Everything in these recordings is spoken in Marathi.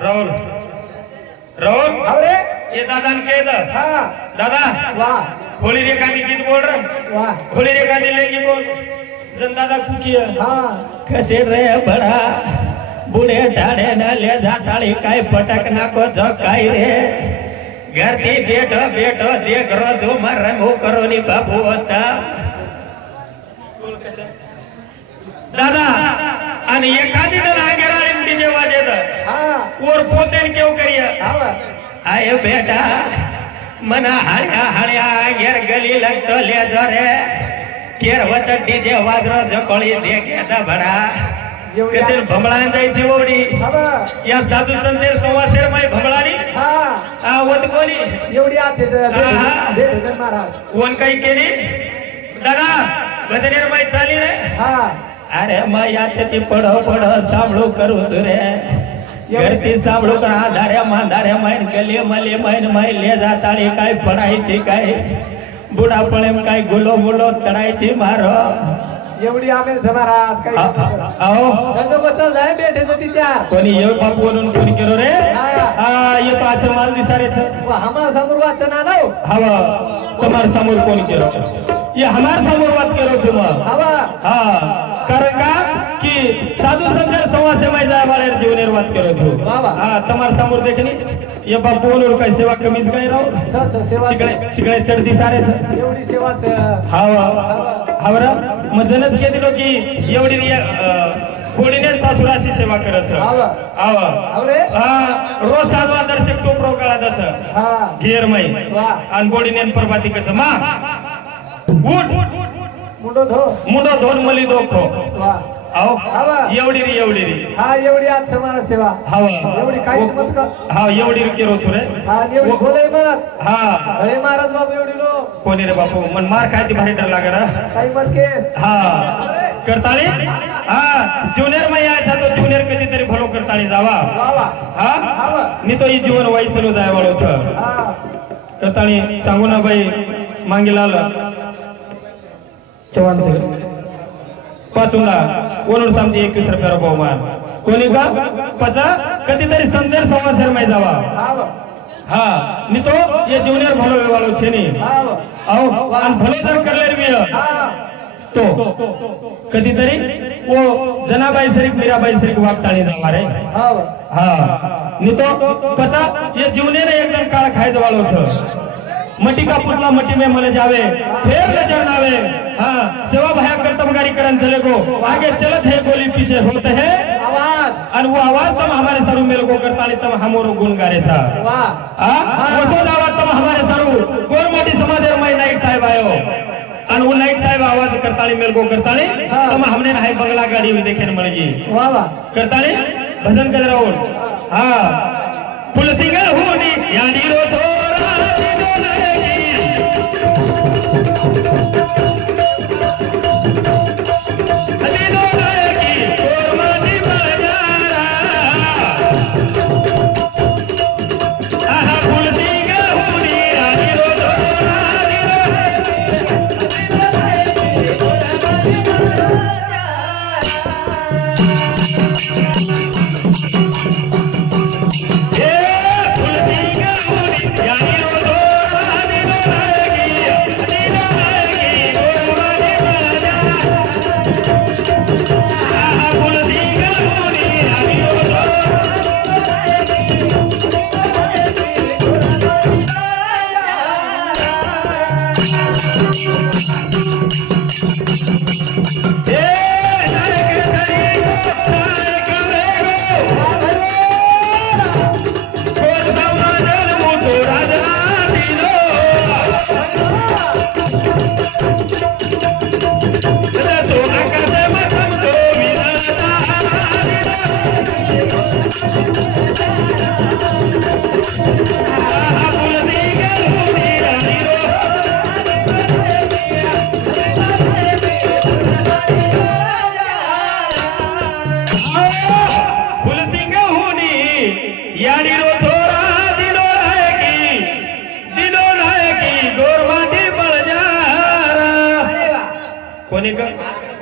राहुल राहुल अरे ये दादा के इधर हाँ दादा वाह होली रेखा की गीत बोल रहे वाह होली रेखा दिलेगी बोल जन दादा कुकिया हाँ कसे रे बडा बुडे ढाडे न ले जाताळी काय पटक नाको काय रे घरती बेटो बेटो देख रो जो मर रंगो करोनी बाबू होता दादा आणि एखादी जण आगेराळी डीजे वाजेत हाँ वर पोतेन केव करिया हाँ आय बेटा मना हाड्या हाड्या घेर गली लागतो ले जोरे केरवत डीजे वाजरो जकोळी देखेता बडा कसे भमळान जायची ओवडी हाँ या साधू संदेश संवासेर माय भमळानी हाँ आ वत कोणी एवढी आछे महाराज कोण काही केली दादा भजनेर माय चाली रे हाँ अरे मया ती पडो पडो सांभळू करू रे घरती सांभळू कर आधारे मांधारे मैन गली मली मैन ले जाताळी काय पडायची काय बुडा पळेम काय गुलो गुलो तडायची मारो एवढी आले महाराज काही अहो संजो बचल जाय बेठे तिच्या कोणी येऊ बापू म्हणून फोन केलो रे हा येतो आचर माल दिसारे हमारा समोर वाचन आलो हवा तुम्हार समोर कोण केलो ये हमार समोर बात केलो तुम हवा हा कारण का कि साधू संत समासे में जाय वाले जीवन निर्वात करो तू बाबा हां तुम्हार समोर देखनी ये बापू और काय सेवा कमीच काय राव सेवा चिकणे चिकणे चढदी सारे एवढी सेवाच हावरा मजनच के दिलो की एवढी गोडीने सासुराची सेवा करत आवा अरे हां रोज साधवा दर्शक तो प्रोकाळा दस हां घेर मै वाह आणि गोडीने प्रभाती कस मा उठ मुंडो धोन मली दोखो वाह आओ हवा एवढी री हा एवढी आज समाज सेवा हवा एवढी काही समज का हा एवढी री केरो तुरे हा एवढी बोले मत हा अरे महाराज बाबू एवढी लो कोणी रे बापू मन मार खायची भारी डर लागे रा काही मत केस हा करताळी हा ज्युनियर मै आया तो ज्युनियर कधीतरी भलो करताळी जावा वाह हा मी तो ही जीवन वाई चलो जाय वाळो छ हा करताळी सांगू ना बाई मांगीलाल चव्हाण से पाचूंगा वरून समजी 21 रुपया बहुमान कोणी का पचा कधीतरी संदेश समाचार मै जावा हा मी तो ये ज्युनियर भलो वाळो छेनी आओ आणि भलो जर करले रे तो कधीतरी वो जनाबाई शरीफ मीराबाई शरीफ वापताळी जावा रे हा मी तो पता ये ज्युनियर एकदम काळ खायद वाळो छ मटी का पुतला मटी में मले जावे फिर नजर नावे हाँ सेवा भाया कर्तव्यकारी करण चले को आगे चलत है गोली पीछे होते है आवाज और वो आवाज तम हमारे सरू मेल को करता नहीं तम हमोरो गुण गारे था हाँ वो तो आवाज तम हमारे सरू गोल मोटी समाधेर में नाइट साहब आयो और वो नाइट साहब आवाज करता नहीं मेल को करता नहीं तम हमने ना बंगला गाड़ी भी देखे न मलगी करता नहीं भजन कर रहा हूँ हाँ फुल सिंगल होनी यानी रो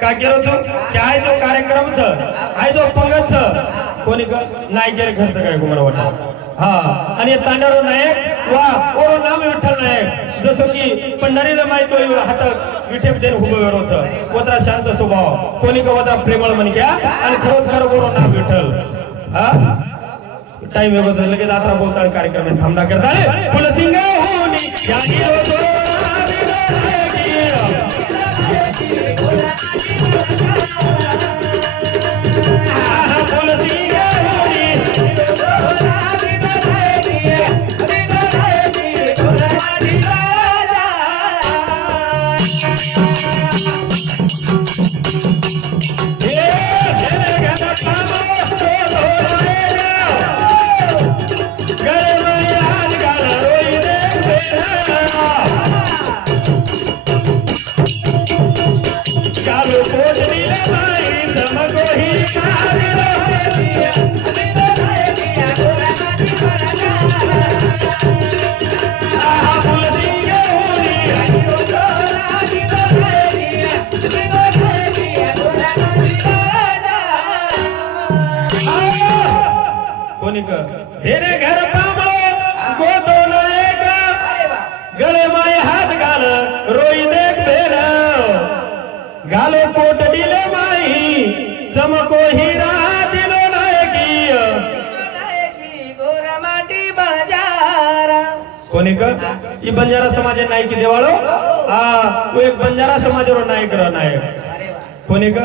काय केलं तू ते आहे जो कार्यक्रमच आहे जो पंगतच कोणी नाही केलं खर्च काय मला वाटतं हा आणि तांड्यावर नायक वा ओरो नाम विठ्ठल नायक जसं की पंढरीला माहिती हातात विठेप देण उभं वेळोच वत्रा शांत स्वभाव कोणी का वत्रा प्रेमळ म्हण घ्या आणि खरोच खरं ओरो नाम विठ्ठल हा टाइम वेगळं लगेच आता बोलताना कार्यक्रम थांबना करता फुलसिंग होनी यानी हेरे घर पांबळो गोतो नायक गळे माय हात घाल रोई देख बेर घालो कोट दिले माई चमको हिरा दिलो नायकी गोरा माटी बंजारा कोणी का ही बंजारा समाज नायकी देवाळो वो एक बंजारा समाजवर नायक र नायक कोणी का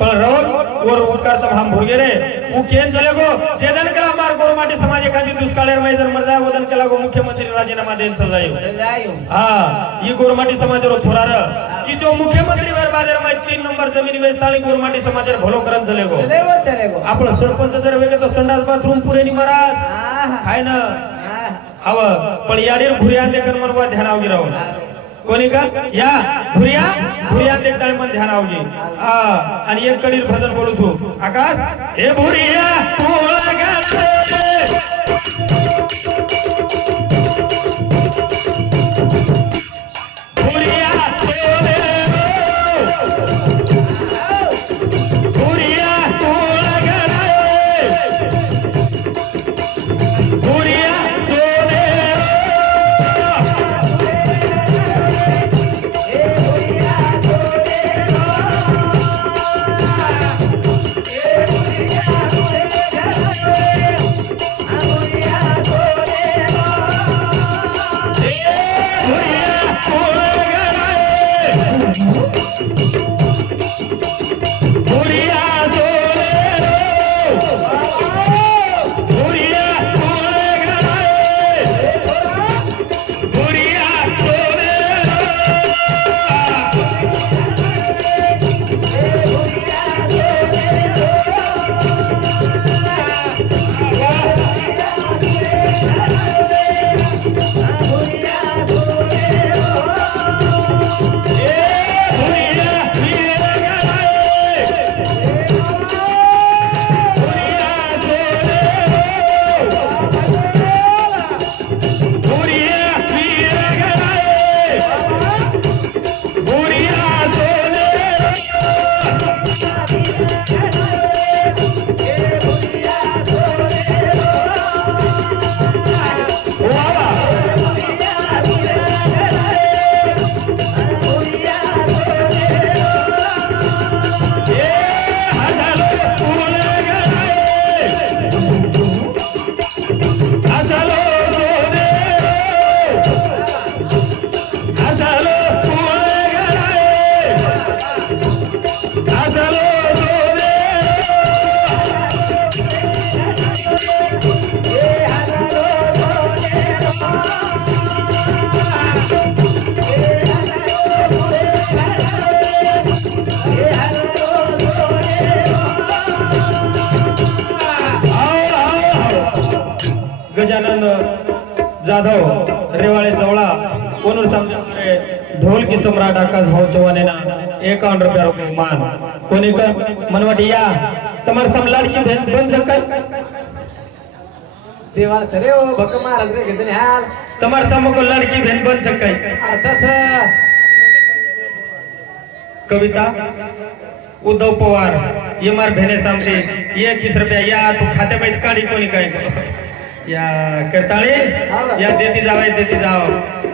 पण रोग और उपकारता हम भोगे रे वो केन चले गो जेदन कला मार गोरमाटी समाज एखादी दुष्काळेर मै जर मरजा वदन कला गो मुख्यमंत्री राजीनामा देन सजायो हाँ ये गोरमाटी समाजरो छोरार की जो मुख्यमंत्री वर बाजार मै 3 नंबर जमीन वेचताळी गोरमाटी समाजर भलो करन चले गो आपण सरपंच जर वेगे तो संडास बाथरूम पुरे नि महाराज खाय ना हव पण याडीर भुरिया देखन मनवा ध्यान आवगी राहू कोणी का या भुरिया देखताळी मन ध्यान आवगी आणि एक कडीर भजन बोलू तू आकाश हे भुरिया पोळा गाते भुरिया भुरिया पोळा गाते भुरिया गजानन जाधव रेवाळे जवळा कोणूर समजा ढोल की सम्राट आकाश भाव चौहान ना 51 रुपया मान कोणी का मनवाटी या तमार समलाड की बन सकल देवाल सरे ओ भक महाराज रे घेतने हाल तमार समको लड़की बहन बन सकल अर्थात कविता उद्धव पवार एम.आर. भेने सामने 21 रुपया या तू खात्या माहित काढी कोणी काय या करताळे या देती जाव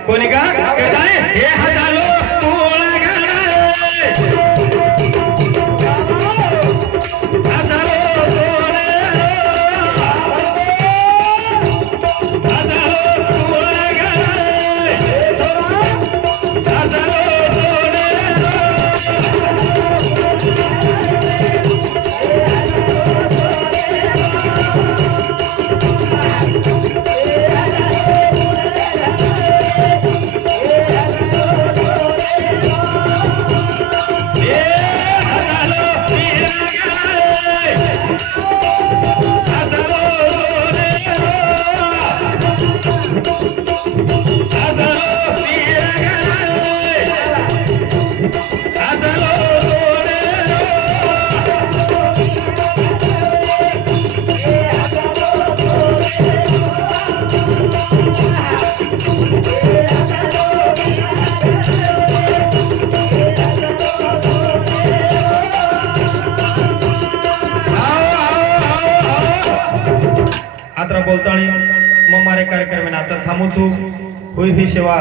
कोणी का करताळे हे हातालो पोळा गाडा हातालो पोळा गाडा हातालो आता बोलतानी मग मारे कार्यक्रम आता थांबू होई ही सेवा